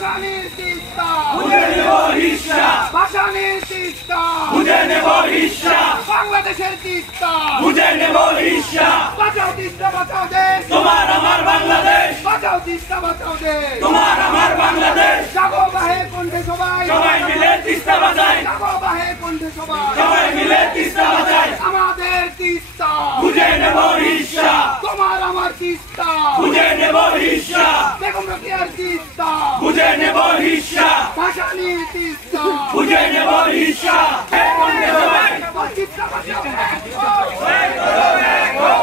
ভাসানির তিস্তা বুঝে নেব হিসাব, ভাসানির তিস্তা বুঝে নেব হিসাব, বাংলাদেশের তিস্তা বুঝে নেব হিসাব। বাঁচাও তিস্তা বাঁচাও দেশ, তোমার আমার বাংলাদেশ, বাঁচাও তিস্তা বাঁচাও দেশ। তোমার আমার বাংলাদেশ। জাগো বাহে কণ্ঠে সবাই, সবাই মিলে তিস্তা বাঁচাই, জাগো বাহে কণ্ঠে সবাই। সবাই মিলে তিস্তা বাঁচাই। আমাদের তিস্তা বুঝে নেব হিসাব, তোমার আমার তিস্তা, বুঝে নেব হিসাব, বেগম রোকেয়ার তিস্তা, বুঝে নেব হিসাব, ভাসানির তিস্তা। বুঝে নেব হিসাব। এক কণ্ঠে সবাই তিস্তা বাঁচাও এক হও, এক করো, এক হও,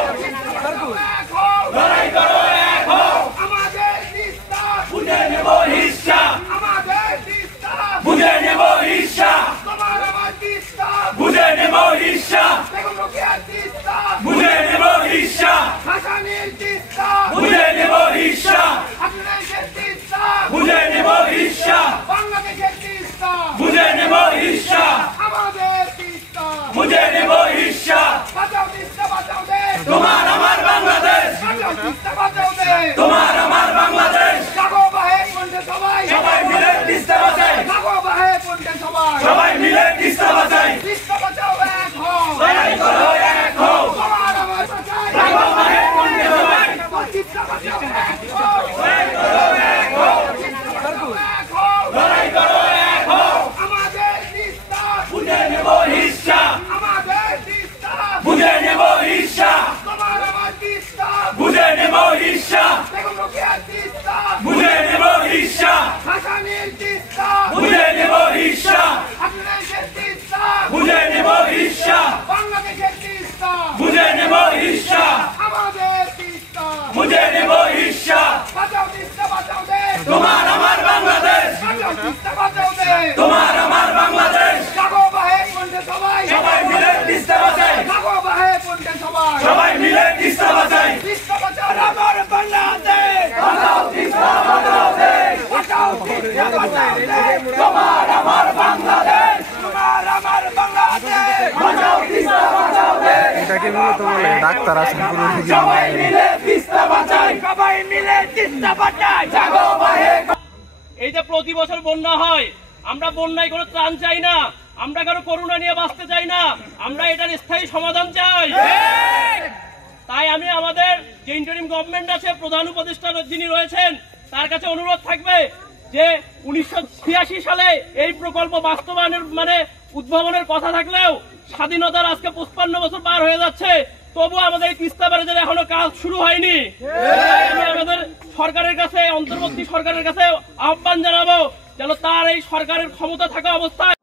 এক হও। লড়াই করো, এক হও। আমাদের তিস্তা, বুঝে নেব হিসাব, আমাদের তিস্তা, বুঝে নেব হিসাব, তোমার আমার তিস্তা, বুঝে নেব হিসাব, বেগম রোকেয়ার তিস্তা, বুঝে নেব হিসাব, ভাসানির তিস্তা, বুঝে নেব হিসাব, বাংলাদেশের তিস্তা, বুঝে নেব হিসাব, বাংলাদেশের তিস্তা, বুঝে নেব হিসাব, আমাদের তিস্তা। বুঝে নেব হিসাব। বাঁচাও তিস্তা বাঁচাও দেশ, তোমার আমার বাংলাদেশ, বাঁচাও তিস্তা বাঁচাও দেশ। তোমার আমার বাংলাদেশ। জাগো বাহে কণ্ঠে সবাই, সবাই মিলে তিস্তা বাঁচাই, জাগো বাহে কণ্ঠে সবাই। সবাই মিলে তিস্তা বাঁচাই। তিস্তা বাঁচাও এক হও, লড়াই করো, এক হও। তোমার আমার বাঁচাই, জাগো বাহে কণ্ঠে সবাই, তিস্তা বাঁচাও এক হও, এক করো, এক হও। তিস্তা বাঁচাও এক হও। লড়াই করো, এক হও। আমাদের তিস্তা, বুঝে নেব হিসাব, আমাদের তিস্তা, বুঝে নেব হিসাব, তোমার আমার তিস্তা, বুঝে নেব হিসাব, বেগম রোকেয়ার তিস্তা, বুঝে নেব হিসাব, ভাসানির তিস্তা, বুঝে নেব হিসাব, বাংলাদেশের তিস্তা, বুঝে নেব হিসাব, বাংলাদেশের তিস্তা, বুঝে নেব হিসাব, আমাদের তিস্তা। বুঝে নেব হিসাব। বাঁচাও তিস্তা বাঁচাও দেশ, তোমার আমার বাংলাদেশ, বাঁচাও তিস্তা বাঁচাও দেশ। তোমার আমার বাংলাদেশ। জাগো বাহে কণ্ঠে সবাই, সবাই মিলে তিস্তা বাঁচাই, জাগো বাহে কণ্ঠে সবাই। সবাই মিলে তিস্তা বাঁচাই। তিস্তা বাঁচাও আমার বাংলাদেশ, বাঁচাও তিস্তা বাঁচাও দেশ, বাঁচাও তিস্তা বাঁচাও দেশ। তোমার আমার বাংলাদেশ, তোমার আমার বাংলাদেশ, বাঁচাও তিস্তা বাঁচাও দেশ। এটাকে মূলত বলে ডাক্তার আসেন কোনো রোগী সবাই মিলে তিস্তা বাঁচাই, সবাই মিলে তিস্তা বাঁচাই। জাগো বাহে। এই যে প্রতি বছর বন্যা হয়, আমরা বন্যায় কোনো ত্রাণ চাই না, আমরা কারো করুণা নিয়ে বাঁচতে চাই না, আমরা এটার স্থায়ী সমাধান চাই। তাই আমি আমাদের যে ইন্টারিম গভর্নমেন্ট আছে, প্রধান উপদেষ্টা যিনি রয়েছেন, তার কাছে অনুরোধ থাকবে যে 1986 সালে এই প্রকল্প বাস্তবায়নের উদ্ভাবনের কথা থাকলেও স্বাধীনতার আজকে 55 বছর পার হয়ে যাচ্ছে, তবু আমাদের এই তিস্তা ব্যারেজের এখনো কাজ শুরু হয়নি। তাই আমি আমাদের সরকারের কাছে, অন্তর্বর্তী সরকারের কাছে আহ্বান জানাবো যেন তার এই সরকারের ক্ষমতা থাকা অবস্থায়